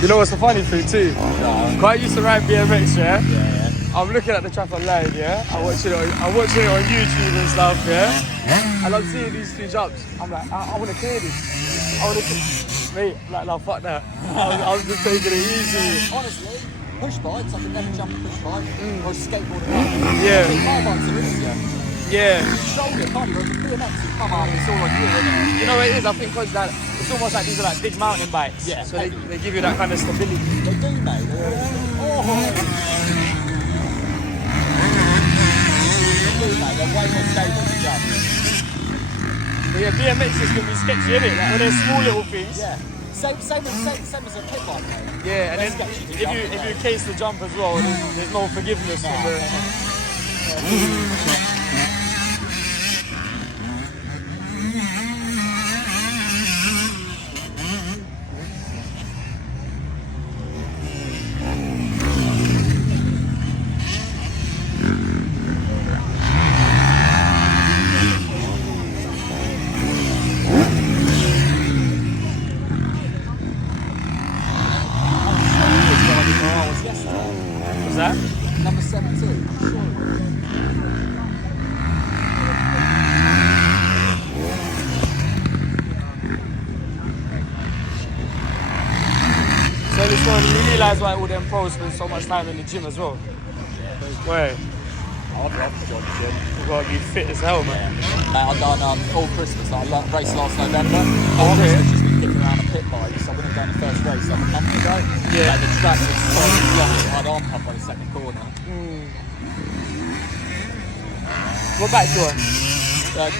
You know what's the funny thing too? Because I used to ride BMX, yeah? I'm looking at the track online, yeah? I'm watching it on YouTube and stuff, yeah? And I'm seeing these two jumps. I'm like, I want to clear this. Mate, like, no, fuck that. I was just taking it easy. Honestly, push bikes, I can never jump a push bike or a skateboard. Yeah. My bikes are easier. Yeah. Shoulder, can't you? BMX, you come on, it's all on you, isn't it? You know what it is? I think because that it's almost like these are like big mountain bikes. Yeah. So they give you that kind of stability. They do, mate. They're way more stable to jump. But yeah, BMXs can be sketchy, innit? Like when they're small little things. Yeah. Same as a pit bike, mate. Yeah, and then if you case the jump as well, there's no forgiveness from the. What's that? Number 17, I'm sure. So this one, you realise why all them pros spend so much time in the gym as well. Where? I'd love to join the gym. You've got to be fit as hell, man. Mate, I've done all Christmas. I raced last November. Oh, okay. Christmas just been kicking around a pit bike. So I went and done the first race like a month ago. Yeah. Like the track was so long, I had arm pump by the second corner. What bike you on?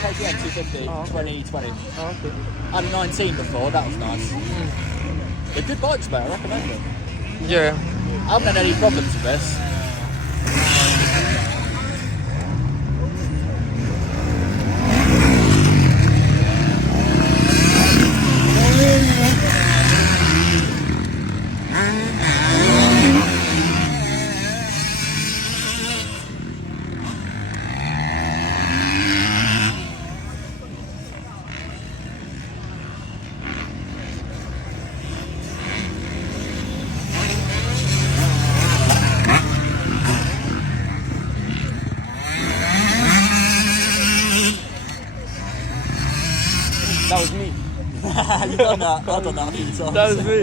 KTM 250, Oh, okay. 2020. Oh, okay. I had a 19 before, that was nice. They're good bikes, mate, I recommend them. Yeah. I haven't had any problems with this. That was me. You've done that. I've done that a few times. That was me.